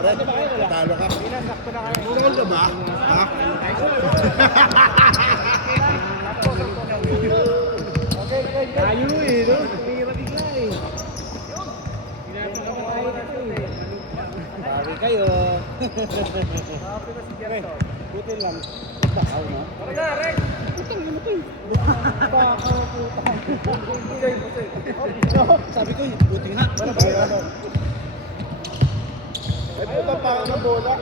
Red, talo ka. Bukol ka ba? Ha? Tayo eh, no? Pira bigla eh. Sabi kayo. Buti lang. Bakaw na. Tara na, Rex! Putang yun ito eh. Bakaw, putang. Sabi ko, buti nga. Ay, puta pa ako ng bola.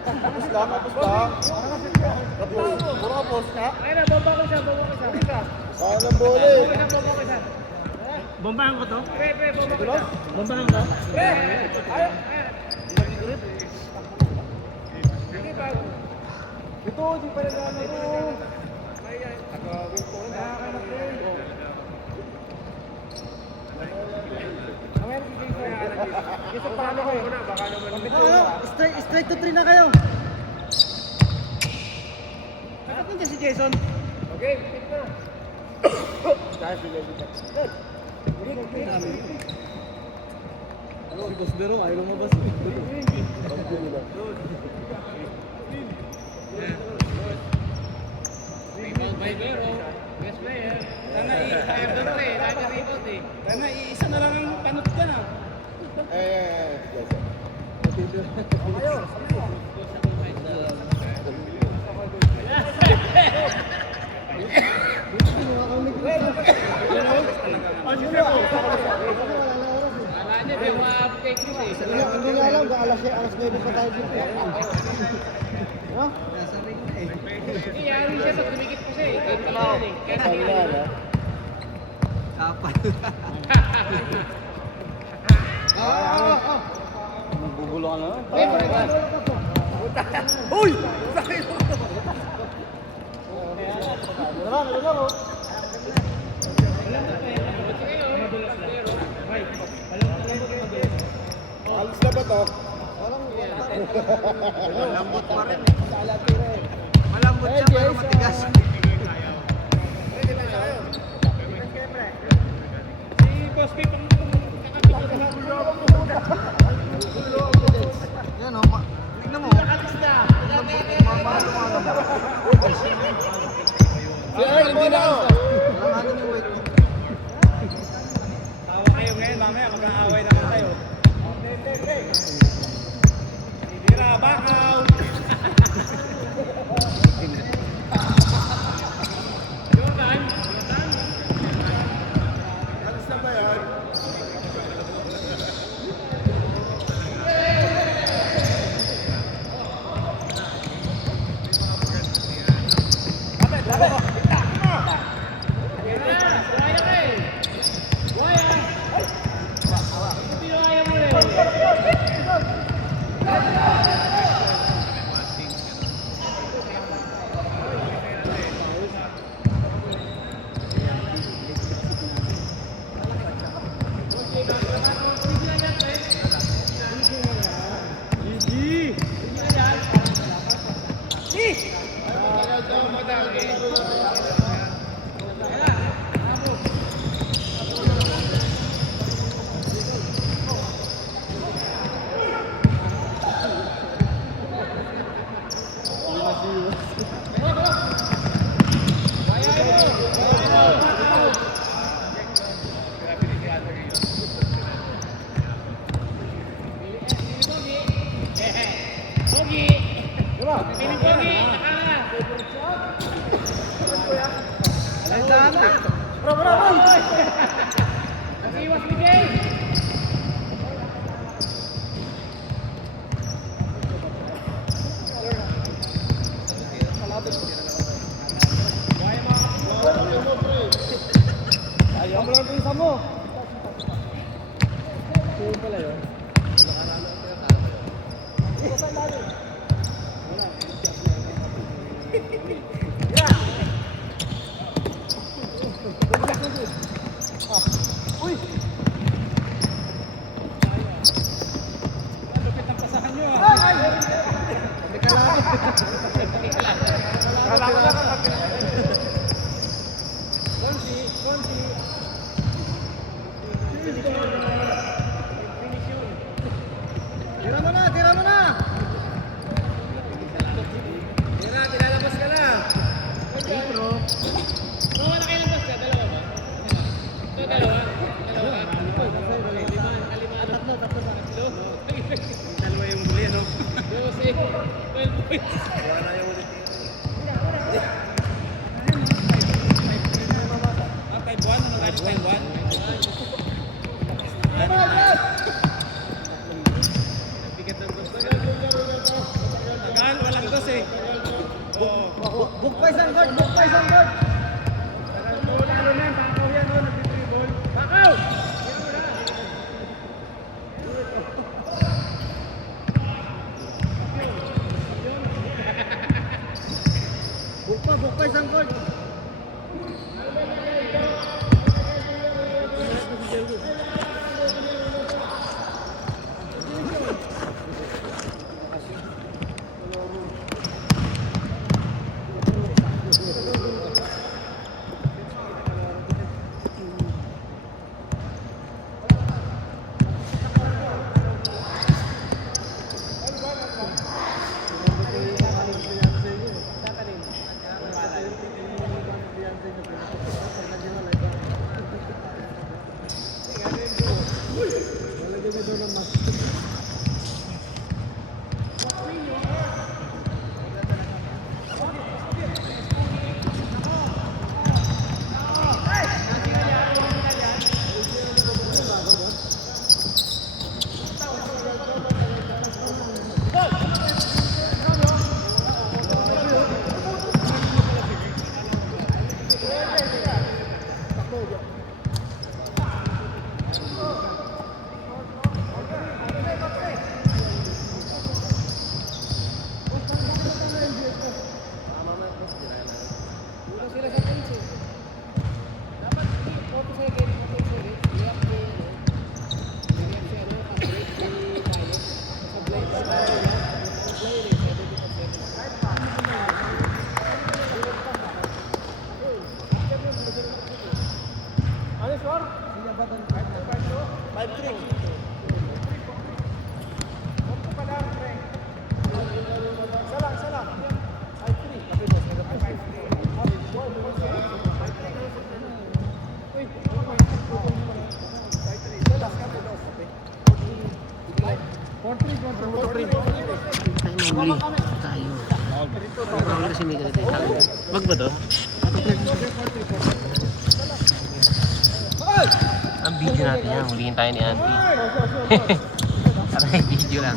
Tapos lang, tapos lang. Puro ka post na. Ay na, bomba ko siya. Kaya ng bola eh. Bomba ko siya. Bombahan ko to? Pre, bomba ko siya. Bombahan ko? Pre! Ayaw! Hindi ba? Ito, di pa rin ano ko. Nag-win ko rin. Nakakanak rin. Mamaya sige ko yan. Isa paano ko eh. Baka naman. Straight to 3 na kayo. Bakit nandiyan si Jason? Okay, pick na. Dahil sila dito. Good. Ano, si Boss Bero, ayaw lumabas. By Bero, best player. Sana i-hire doon eh, naka-rebound eh. Sana isa na lang ang panot ka na. Ayaw, hindi nga alam, alas 9 pa tayo dito. No? Nasa ring na eh. Iyari siya pag tumikit ko siya eh. Kahit kailan eh. Kahit kailan eh. Kapal. Magbubulo ka na? Uy! Sakit! Ano lang? Alis na ba to? Malambot pa rin eh. Malambot siya pero matigas. Si Boss Pip ang kakapit na Yan o, tignan mo. Si Earl mo na! Alanganin yung weight mo. tawa kayo ngayon, mamaya mag-aaway na tayo. Tira, back out! Jordan! Alis na ba yan? Nag-iwas ni Jay! Ayaw mo lang ito isa mo. Sino pala yun? Uy! Lupit ang pasahan nyo ah. Sabi ka lang. Kala ko lang. Konti. Tira mo na! Dalawa yung huli, ano? 12 points. Ah, 5-1? Ano tayo 5-1? Bigat ng gusto. Tagal, walang dos eh. Oo. Book pa isang guard, book pa isang guard. Lalo na, takaw yan, no? Nag-dribble. Takaw! Book pa isang guard. Huli tayo. Parang kasi may ganito tayo. Wag ba to? Ang video natin yan. Huliin tayo ni Auntie. Parang video lang.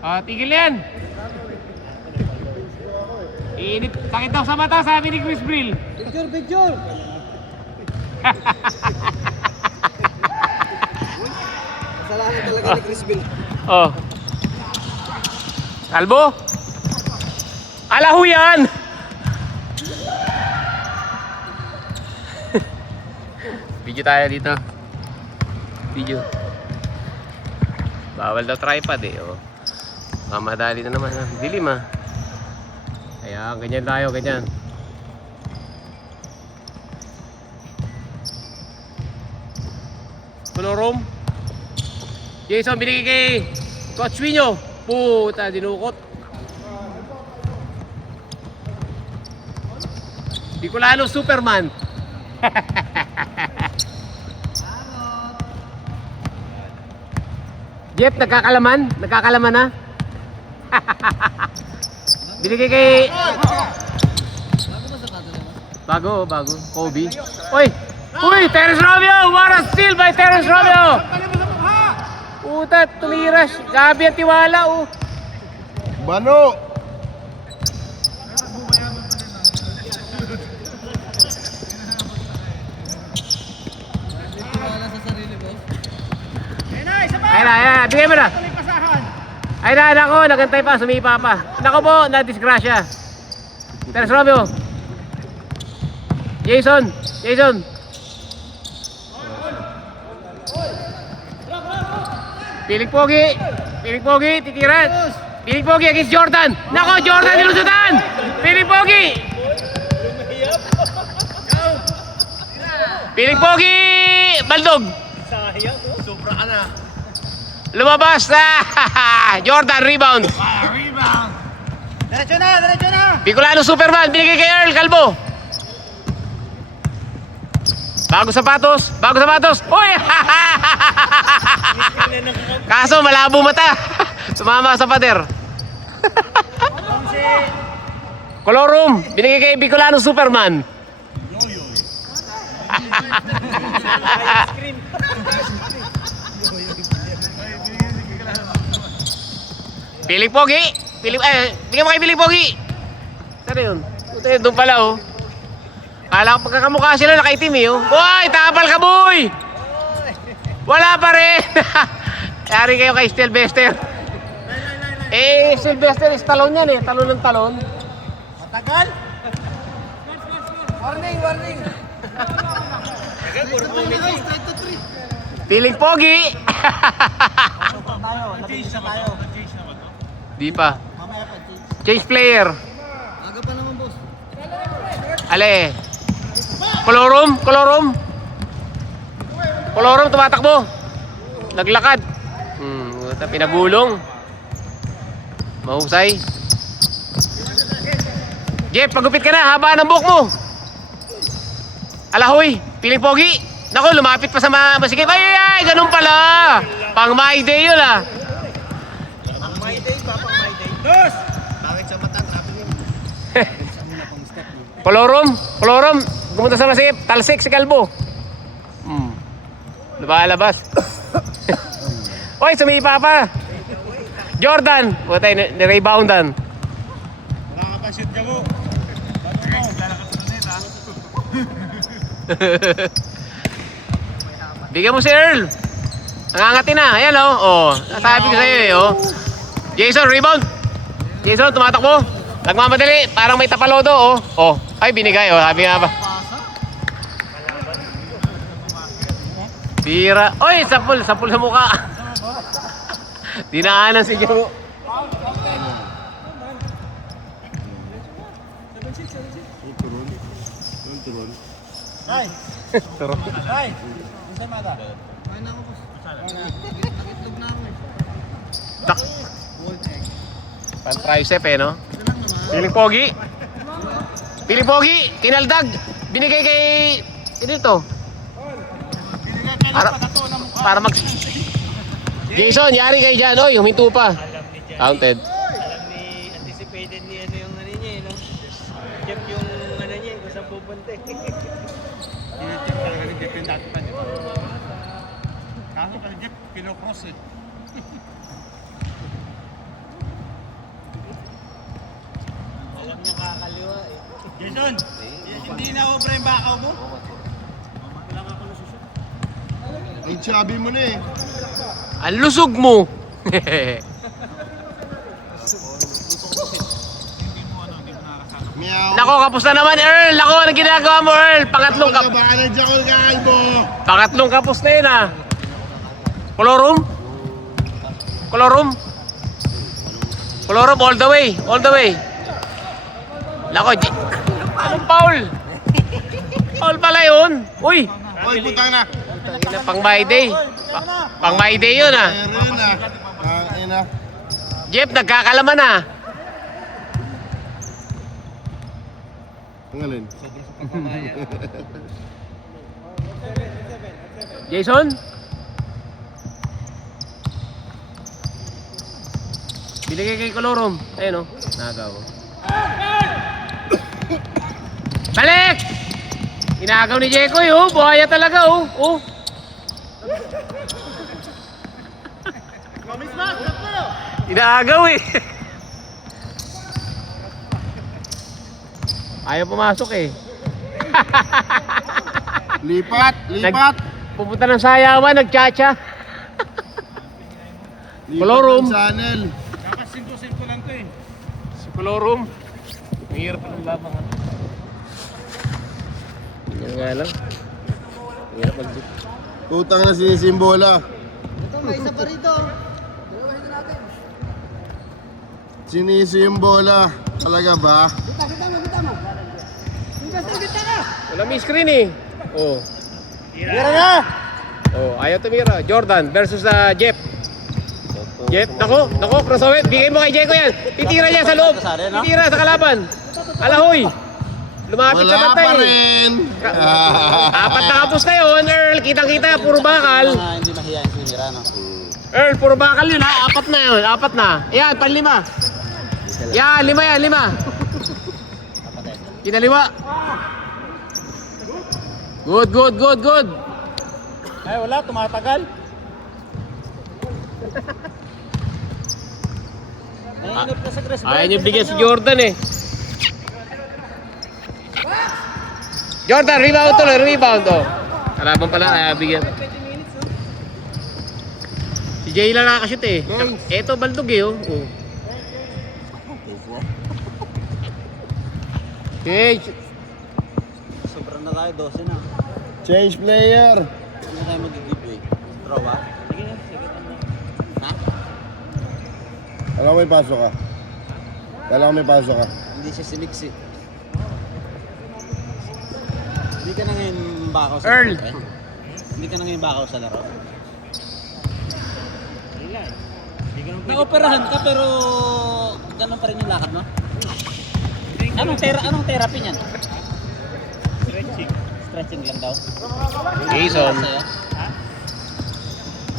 Ah, tigil yan! Init, sakit daw sa mata, sabi ni Chris Brill. Picture, picture. Kasalanan talaga ni Chris Bill. Oh. Kalbo? Alahu yan! Video tayo dito. Video. Bawal daw tripod eh. Oh. Mamadali na naman. Dilim ah. Kaya ganyan tayo, ganyan. Colorom. Jason, binigay kay Coach Winyo. Puta, dinukot. Bicolano Superman. Jeff, nagkakalaman? Nagkakalaman na? Binigay kay... Bago, bago. Kobe. Uy! Uy! Terence Romeo! What a steal by Terence Romeo! Puta, tumira. Gabi ang tiwala, oh. Bano! Ay na, bigay mo na. Ay na, nako, nagantay pa, sumipa pa. Nako po, na-disgrasya. Terence Romeo. Jason, Jason. Piling Pogi, titiran. Piling Pogi against Jordan. Nako, Jordan nilusutan. Piling Pogi. Piling Pogi, Baldog. Sobra ka na. Lumabas na. Jordan, rebound. Rebound. Diretso na, diretso na. Bicolano Superman, binigay kay Earl Calvo. Bago sapatos! Bago sapatos! Uy! Kaso malabo mata. Sumama sa pader. Colorum, binigay kay Bicolano Superman. Piling Pogi. Bigyan mo kay Piling Pogi. Saan yun? Ito yun, doon pala oh. Kala ko pagkakamukha sila nakaitim eh oh. Uy, tapal ka boy! Wala pa rin. Yari kayo kay Sylvester. Eh, Sylvester is talon yan eh. Talon ng talon. Matagal? Warning! Piling Pogi. Tayo. Di pa. Mamaya pa, Change player. aga pa naman, boss. Ale. Colorum. Colorum tumatakbo. Naglakad. Pinagulong. Mahusay. Jeff, pagupit ka na. Haba ng buhok mo. Alahoy. Piling Pogi. Naku, lumapit pa sa masikip. Ay, ganun pala. Pang my day yun ah. Pang my day. Dos! Bakit sa mata traffic? Colorum. Pumunta sa masikip. Talsik si Kalbo. Lumalabas. Oy, sumipa pa. Jordan. Putay, nireboundan. Wala ka pa shoot ka mo. Bago mo, lalakad sa net ha. Bigyan mo si Earl. Nangangati na. Ayan oh. Oh, nasabi ko sa'yo eh oh. Jason, rebound. Jason, tumatakbo. Nagmamadali. Parang may tapalodo oh. Oh, ay binigay oh. Sabi nga ba. Tira. Oy, sapul sa mukha. Dinaanan si Jabo. Ay! Turun. Ay! Isa mata. Ay na ako, boss. Itlog na ako. Tak. Pan-tricep eh no? Piling Pogi. Kinaldag. Binigay kay dito. Para mag Jason, yari kayo dyan. Oy, huminto pa. Counted. Alam ni, anticipated ni ano yung ano niya, no? Jeff yung ano niya, kung saan pupunta eh. Jeff talaga ni Jeff yung dati pa, di ba? Kaso kasi Jeff, pinocross eh. Alam niya kakaliwa eh. Jason, hindi na obra yung bakaw mo? Ang chubby mo na eh. Ang lusog mo. Meow. Nako, kapos na naman, Earl. Nako, anong ginagawa mo, Earl? Pangatlong Baka nandiyan ko kalbo. Pangatlong kapos na yun, ah. Colorum, all the way. Nako, anong foul? Foul pala yun. Uy, Hoy, putang na. pang my day. Pang my day yun, ah. Meron na. Ayun na. Jeff, nagkakalaman na. Ang alin? Jason? Binigay kay Colorum. Ayun o. Nagaw. Balik! Inagaw ni Jekoy oh. Buhaya talaga oh. Oh. Inagaw eh. Ayaw pumasok eh. Lipat. Pupunta ng sayawan, nagchacha. Colorum. Channel. Dapat simple lang to eh. Si Colorum. Mahirap ng labang. Yan nga lang. Mahirap mag-zip. Putang na sinisimbola. Ito, may isa pa rito. Dalawahin na natin. Sinisimbola. Talaga ba? Kita mo. Kita ka! Wala may screen eh. Oh. Tira na! Oh, ayaw tumira. Jordan versus Jeff. Jeff, nako, crossover. Bigay mo kay Jeko yan. Titira niya sa loob. Titira sa kalaban. Alahoy. Lumapit sa Wala bantay. pa rin. Apat na kapos na yun, Earl. Kitang-kita, puro bakal. Hindi mahihayin sinira, no? Earl, puro bakal yun ha. Apat na yun, apat na. Ayan, panlima. Yan, lima yan, lima. Kinaliwa. Good, good, good, good. Ay, wala, tumatagal. Nainip na sa Chris Brown. Ayaw niyo bigyan si Jordan eh. Jordan, rebound tuloy, rebound oh. Kalaban pala, kaya bigyan. Si Jay lang nakakashoot eh. Eto baldog eh oh. Oh. Okay. Sobrang na tayo, 12 na. Change player. Ano tayo mag-giveaway? Draw ba? Sige na, sige na. Ha? Alam ko may pasok ka. Alam ko may pasok ka. Hindi siya sinix eh. Hindi ka na ngayon bakaw sa Earl. laro, eh? Hindi ka na ngayon bakaw sa laro. Naoperahan ka pero ganun pa rin yung lakad mo? Anong therapy niyan? Stretching. Stretching lang daw. Jason. Sa'yo?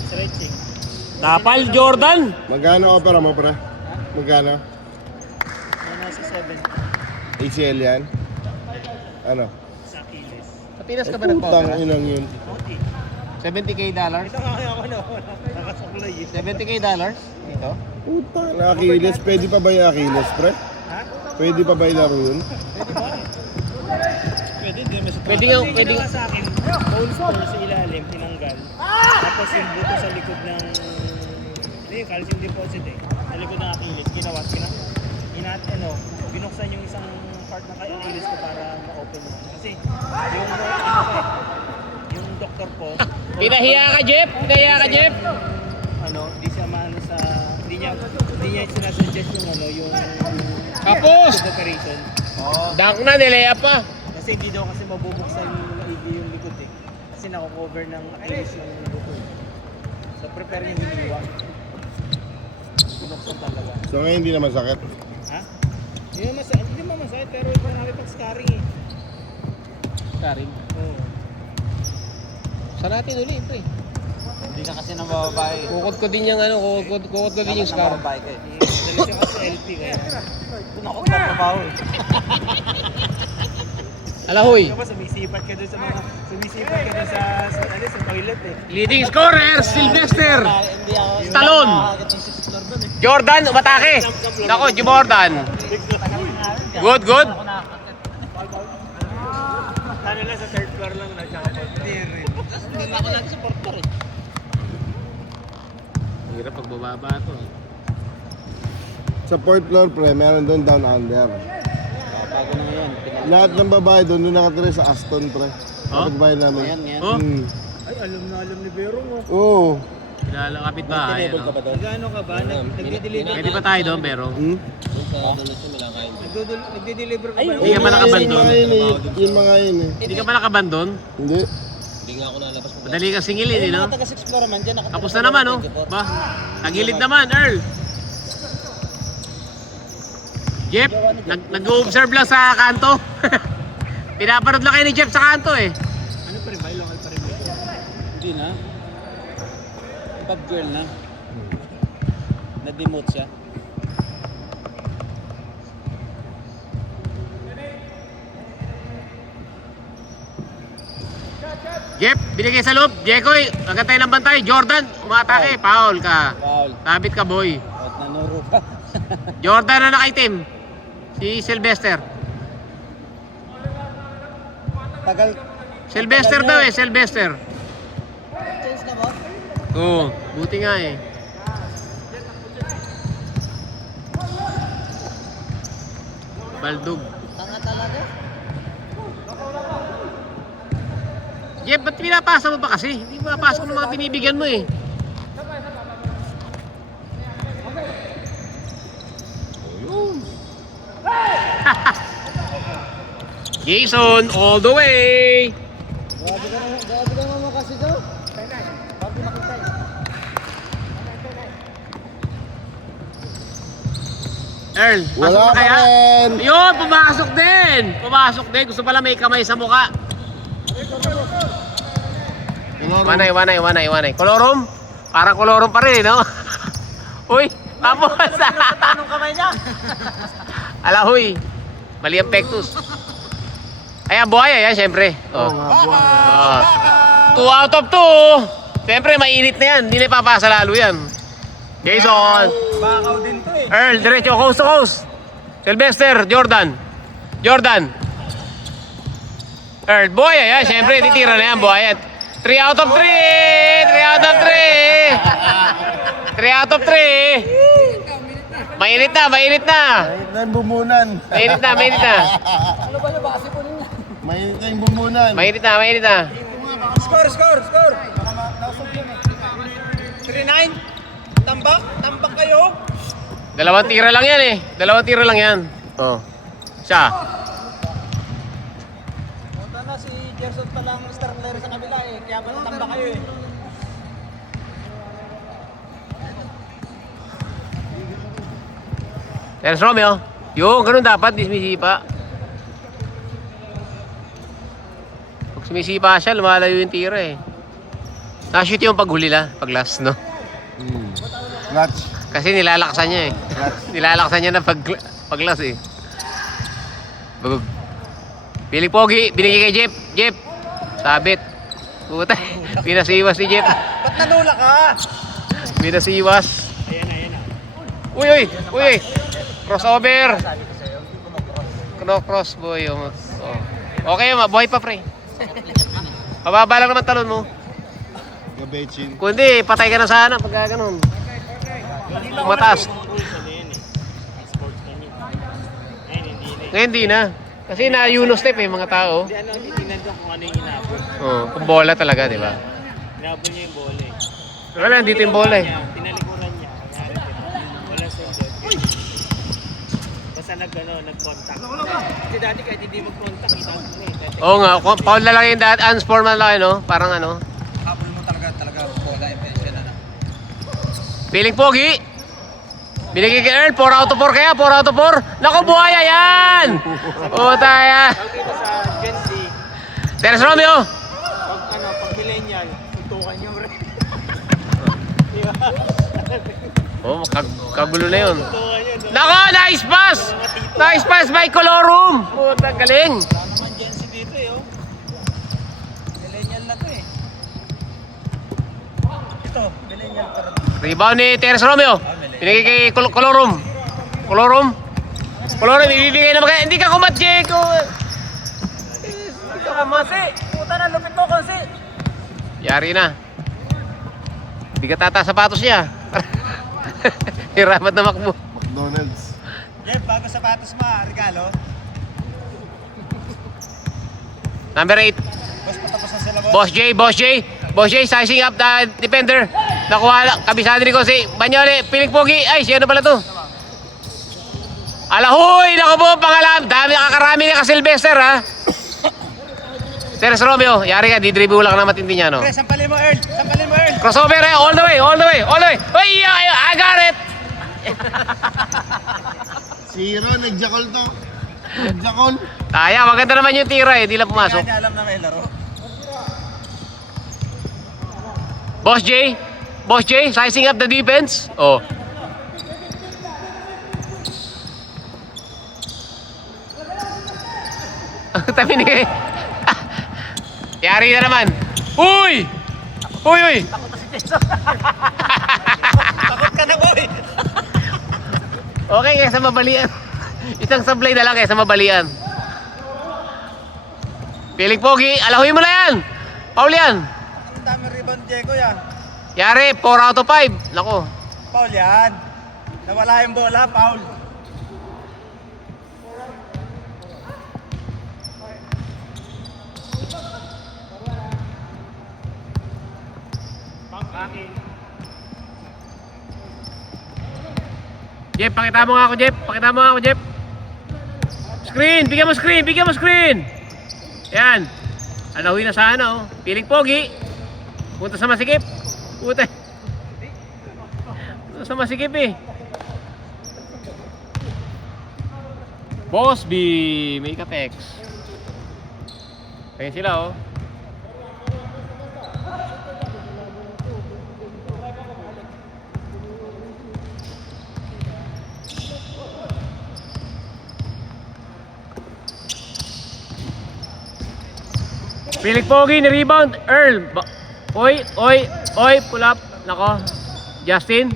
Stretching. Napal Jordan. Magkano opera mo, pre? Magkano? Nasa 7. ACL yan? Ano? Sa Achilles. Sa Pinas ka ba Putang nagpapera? inang yun. $70K dollars? Ito nga ako nakasaklay eh. $70K dollars? Dito? Putang na Achilles. Pwede pa ba yung Achilles, pre? Pwede pa ba yung laro yun? Pwede, hindi naman sa Pwede nga, pwede nga. sa akin, bone spur sa ilalim, tinanggal. Tapos yung buto sa likod ng... Hindi, yung calcium deposit eh. Sa likod ng Achilles, ginawa, binuksan yung isang part ng Achilles ko para ma-open mo. Kasi yung doktor ko, Pinahiya ka, Jeff? Pinahiya ka, Jeff? di siya maano sa... Hindi niya sinasuggest yung Kapos! operation. Dunk na, nilaya pa. Kasi hindi daw kasi mabubuksan yung likod eh. Kasi nako-cover ng Achilles yung buto. So prepare niya hiniwa. Binuksan talaga. So ngayon hindi na masakit. Ha? Hindi naman masakit pero marami pang scarring eh. Karin. Oo. Saan natin ulit, pre? Hindi ka kasi nang bababae. Kukot ko din yung ano, kukot ko din yung scar. Bababae ka eh. Dali siya kasi LP kaya. Doon ako nagtatrabaho eh. Alahoy, Ikaw ba sumisipat ka doon sa toilet eh. leading scorer, Sylvester. Hindi ako. Stallone. Nakakagat yung 6th floor doon eh. Jordan, umatake. Nako, Jordan. Good, good. Ano lang sa third floor lang na tsaka fourth floor. Hindi na ako lagi sa 4th floor eh. Hirap pag bababa to. Sa 4th floor, pre, meron doon down under. Bago na ngayon. Lahat ng babae doon nakatira sa Aston, pre. Oh? Kapag namin. Ngayon. Oh, Hmm. Ay, alam ni Berong oh. Oo. kilala kapit bahay. Tinable ka ba doon? Nagano ka ba? Nagdi-deliver Pwede pa tayo doon, pero Hmm? Nagdi-deliver ka ba? hindi ka pa nakabandon. Yung mga yun eh. Hindi ka pa nakabandon. Hindi. Madali kang singilin, eh, no? Mga taga 6th floor man dyan. nakatira Tapos sa na naman, oh. 24. Ba? Tagilid naman, Earl. Jeff, nag-observe lang sa kanto. Pinapanood lang kayo ni Jeff sa kanto eh. Ano pa rin ba? Local pa rin ba? Hindi na. Pub girl na. Na-demote siya. Jeff, binigay sa loob. Jekoy, magantay ng bantay. Jordan, umatake. Foul ka. Foul. Sabit ka, boy. At nanuro ka. Jordan na nakaitim. Si Sylvester. Tagal. Sylvester daw eh, Sylvester. Change na ba? Oo, buti nga eh. Baldog. Tanga talaga. Jeff, ba't pinapasa mo pa kasi? Hindi mo napasok ng mga binibigyan mo eh. Jason, all the way! Grabe ka naman kasi daw. Bago nakita eh. Earl, pasok Wala na pa kaya? rin. Yun, pumasok din. Pumasok din. Gusto pala may kamay sa mukha. Wanay. Kolorum? Parang kolorum pa rin, no? Uy, tapos. Anong kamay niya? Alahoy. Mali ang pectus. Ayan, buhay yan, syempre. Oh. 2 out of 2. Syempre, mainit na yan. Hindi na ipapasa lalo yan. Jason. Bakaw din to eh. Earl, diretso, coast to coast. Sylvester, Jordan. Earl, buhay yan. Syempre, titira na yan, buhay yan. 3 out of 3! 3 out of 3! 3 out of 3! Mainit na. Mainit na yung bumunan. Mainit na. Mainit na yung bumunan. Mainit na. Score! 3-9? Tambak kayo? Dalawang tira lang yan. Oh. Siya. Punta na si Gerson pa lang star player sa kabila eh. Kaya ba natambak kayo eh? Terence Romeo. Yung, ganun dapat. Di sumisipa. Pag sumisipa siya, lumalayo yung tira eh. Nashoot yung paghuli la. Pag last, no? Clutch. Kasi nilalaksan niya eh. Nilalaksan niya na pag last eh. Bagog. Piling pogi. Binigay kay Jeff. Sabit. Puta. Pinasiwas ni Jeff. Ba't nanula ka? Pinasiwas. Ayan na. Uy. Crossover. Cross boy. Oh. Okay, mabuhay pa pre. Mababa lang naman talon mo. Gabechin. Kundi, patay ka na sana pag gano'n. Mataas. Ngayon di na. Kasi na-Uno step eh mga tao. Hindi titignan ko kung ano yung inabot. Oh, kung bola talaga, di ba? Inabot niya yung bola eh. Wala, dito yung bola eh. Tinalikuran niya. Wala sa dot. Basta nag-contact. Kasi dati kahit hindi mag-contact, kita mo na eh. Oo nga, foul na lang yung unsform na lang, no? Parang ano. Habol mo talaga bola yung pension na. Piling pogi. Binigay kay Earl, 4 out of 4 kaya, 4 out of 4. Naku, buhaya yan! Puta yan. Dito sa Gen Z, Terence Romeo. pag millennial, tutukan niyo rin. Oh, kagulo na yun. Tutukan niyo. Nako, nice pass! Nice pass by Colorum. Puta, galing. Naman Gen Z dito eh, oh. Millennial na to eh. Ito, millennial para dito. Rebound ni Terence Romeo. Binigay kay Colorum. Colorum, ibibigay na magkaya. Hindi ka kumat, Jeko. Hindi ka kumat. Puta na, lupit mo, Konsi. Yari na. Hindi ka tata sapatos niya. Hirapat na makbo. McDonald's. Jeff, bago sapatos mo, regalo. Number 8. Boss, patapos na sila, Boss J, sizing up the defender. Nakuha lang. Kabisado rin ko si Banyole. Piling pogi. Ay, siya na pala to. Alahoy! Naku po, pangalam. Dami nakakarami na ka-Sylvester, ha? Terence Romeo. Yari ka, di-dribble lang na matindi niya, no? Pre, sampalin mo, Earl. Crossover, eh. All the way. Uy, I got it! Zero, nagjakol to. Nagjakol. Kaya, maganda naman yung tira, eh. Di lang pumasok. Kaya niya alam na may laro. Boss J, sizing up the defense. Oh. Tabi ni Yari na naman. Uy! Takot ka na, boy. Okay, kaysa mabalian. Isang sablay na lang kaysa mabalian. Piling pogi, alahoy mo na yan. Paul yan. Ang dami rebound, Diego, yan. Yari, 4 out of 5. Nako. Paul yan. Nawala yung bola, Paul. Jeff, pakita mo nga ako, Jeff. Screen, bigyan mo screen. Yan. Alahoy na sana, oh. Piling pogi. Punta sa masikip. Punta sa masikip, eh. Boss B, may ka-text. Ayun sila oh. Pilik Pogi, ni-rebound. Earl. Oy, pull up. Nako. Justin.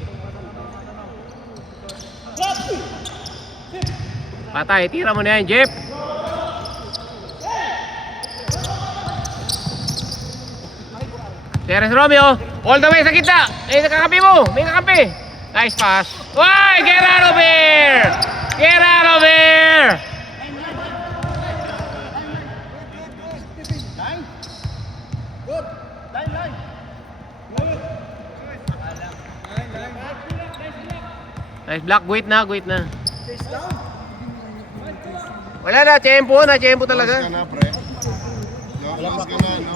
Patay, tira mo na yan, Jeff. Teres Romeo. All the way sa kita. Nakakampi mo. May kakampi. Nice pass. Why? Get out of here! Get out of here! Nice block, guhit na. Wala na, tempo talaga. Laos ka na, pre. Laos ka na, no?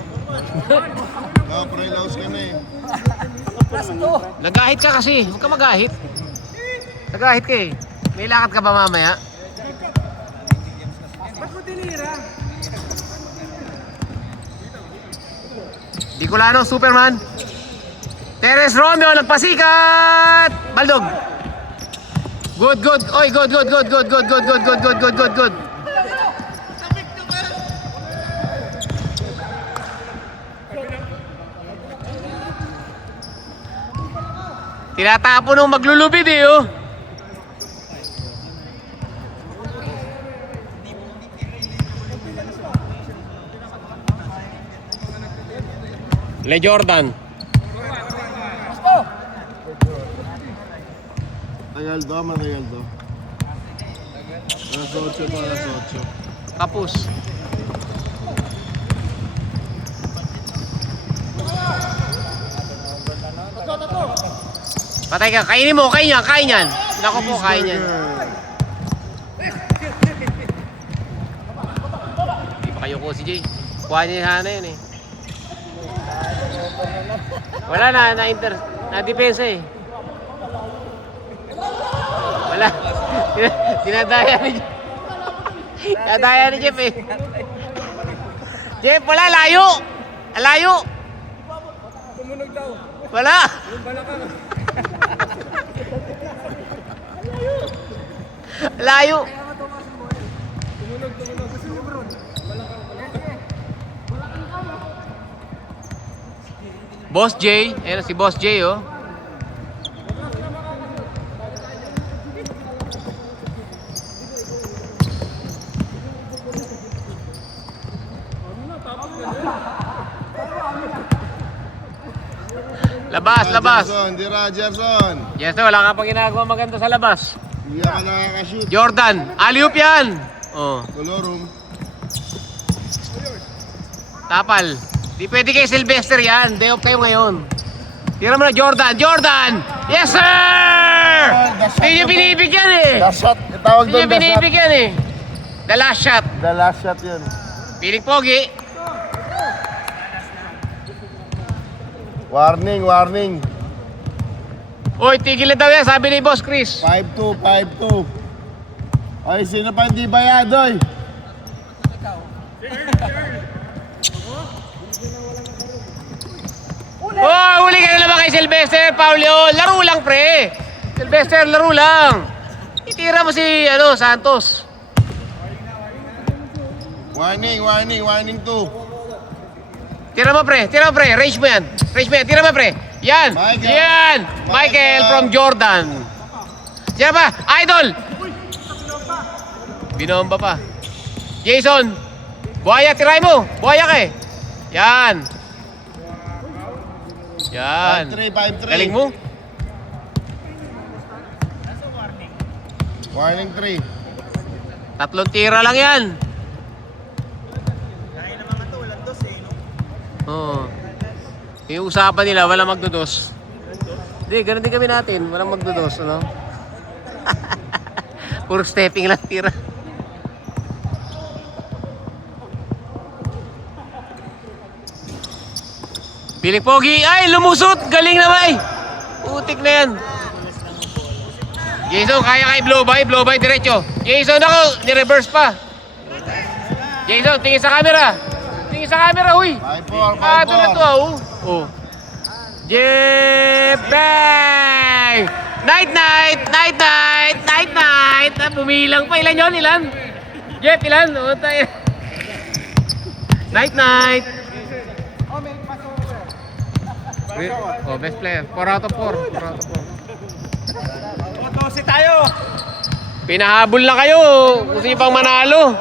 Pre, laos ka na eh. Nagahit ka kasi, huwag ka magahit. Nagahit ka eh. May lakad ka ba mamaya? Bicolano, Superman. Teres Romeo, nagpasikat! Baldog. Good. Oy, good. Tinatapo nung maglulubid eh, oh. Le Jordan. Tagaldo, matagaldo. Alas 8 pa, alas 8. Kapus. Patay ka, kainin mo, kain yan. Nako po, kain yan. Hindi pa kayo ko si Jay. Kuha niya sana yun eh. Wala na depensa eh. Wala. Dinadaya ni Jeff. Dinadaya ni Jeff eh. Jeff, wala, layo. Tumunog daw. Wala. Yung balakang. Layo. Tumunog. Gusto niyo bro? Boss J, ayan si Boss J oh. Labas. Di Rogerson. Yes, wala ka pang ginagawa maganda sa labas. Hindi ka nakakashoot. Jordan, alley-oop yan. Oh, Colorum. tapal. Di pwede kay Sylvester yan. Day off kayo ngayon. Tira mo na Jordan. Yes, sir! Hindi nyo binibigyan eh. The shot. Itawag Hindi doon, nyo binibigyan eh. The last shot. The last shot yun. Piling Pogi. Warning. Uy, tigil na daw yan. Sabi ni Boss Chris. 5-2. Ay, sino pa hindi bayadoy? Oh, huli ka na naman kay Sylvester, Paulio. Laro lang, pre. Sylvester, laro lang. Itira mo si Santos. Warning 2. Tira mo, pre. Range mo yan. Tira mo, pre. Yan. Michael. Michael from Jordan. Tira pa. Idol. Binomba pa. Jason. Buhaya, tiray mo. Buhaya ka eh. Yan. 5-3. Galing mo. Warning 3. 3 tira lang yan. Oo. Yung usapan nila, walang magdudos. Hindi, ganun din kami natin. Walang magdudos, ano? Puro stepping lang tira. Piling Pogi. Ay, lumusot! Galing naman! Utik na yan. Jason, kaya kay blow by diretso. Jason ako, ni-reverse pa. Jason, tingin sa camera. Tingin sa camera, huy. 5-4, Ito na to, oh. Jeff Bang! Night night! Night night! Night night! Pumilang pa. Ilan yun? Ilan? Jeff, ilan? O, tayo. Night night! Oh, best player. 4 out of 4. 4 out of 4. O, 12 tayo! Pinahabol na kayo. Gusto niyo pang manalo.